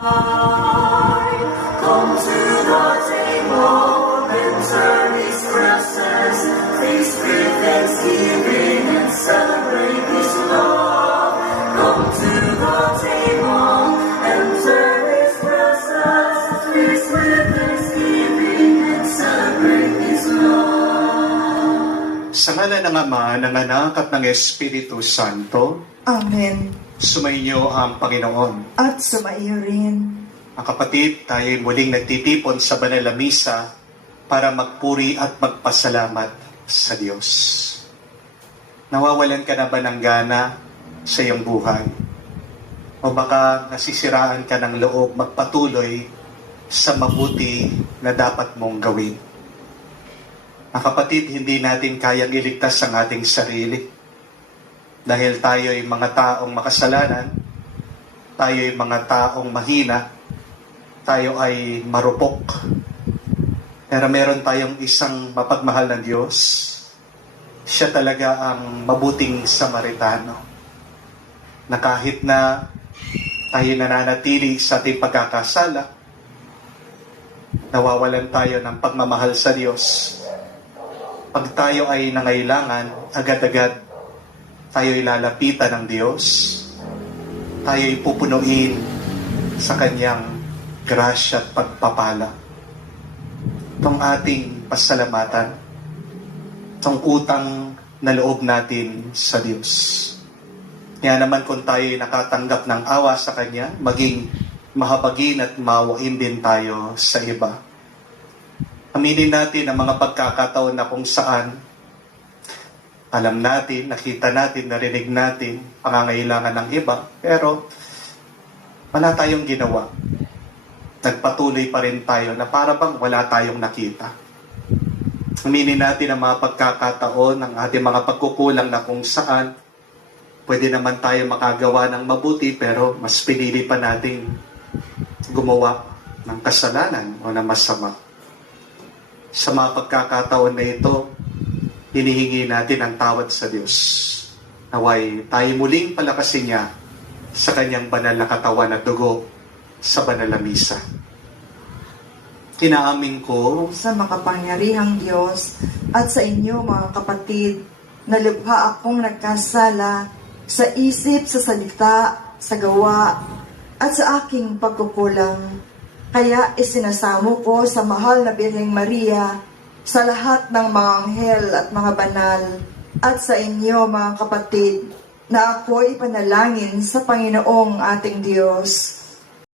Come to the table, enter His presence, feast with thanksgiving and celebrate His love. Come to the table, enter His presence, feast with thanksgiving and celebrate His love. Sa ngalan ng Ama, ng Anak at ng Espiritu Santo, Amen. sumainyo ang Panginoon. At sumaiyo rin. Mga kapatid, tayo muling nagtitipon sa banal na misa para magpuri at magpasalamat sa Diyos. Nawawalan ka na ba ng gana sa iyong buhay? O baka nasisiraan ka ng loob magpatuloy sa mabuti na dapat mong gawin? Mga kapatid, hindi natin kayang iligtas ang ating sarili. Dahil tayo ay mga taong makasalanan, tayo ay mga taong mahina, tayo ay marupok. Pero meron tayong isang mapagmahal na Diyos. Siya talaga ang mabuting Samaritano. Na kahit na tayo nananatili sa ating pagkakasala, nawawalan tayo ng pagmamahal sa Diyos. Pag tayo ay nangailangan, agad-agad tayo ay lalapitan ng Diyos. Tayo ay pupunuin sa Kanyang grasya at pagpapala. Itong ating pasalamatan, itong utang na loob natin sa Diyos. Kaya naman kung tayo ay nakatanggap ng awa sa Kanya, maging mahabagin at maawain din tayo sa iba. Aminin natin ang mga pagkakataon na kung saan alam natin, nakita natin, narinig natin pangangailangan ng iba, pero wala tayong ginawa. Nagpatuloy pa rin tayo na para bang wala tayong nakita. Aminin natin ang mga pagkakataon ng ating mga pagkukulang na kung saan pwede naman tayo makagawa ng mabuti, pero mas pinili pa nating gumawa ng kasalanan o ng masama. Sa mga pagkakataon na ito, hinihingi natin ang tawad sa Diyos. Naway tayo muling palakasin niya sa Kanyang banal na katawan at dugo sa banal na misa. Inaamin ko Sa makapangyarihang Diyos at sa inyo mga kapatid, na lubha akong nagkasala sa isip, sa salita, sa gawa, at sa aking pagkukulang. Kaya isinasamo ko sa mahal na Birheng Maria, sa lahat ng mga anghel at mga banal, at sa inyo mga kapatid, na ako'y panalangin sa Panginoong ating Diyos.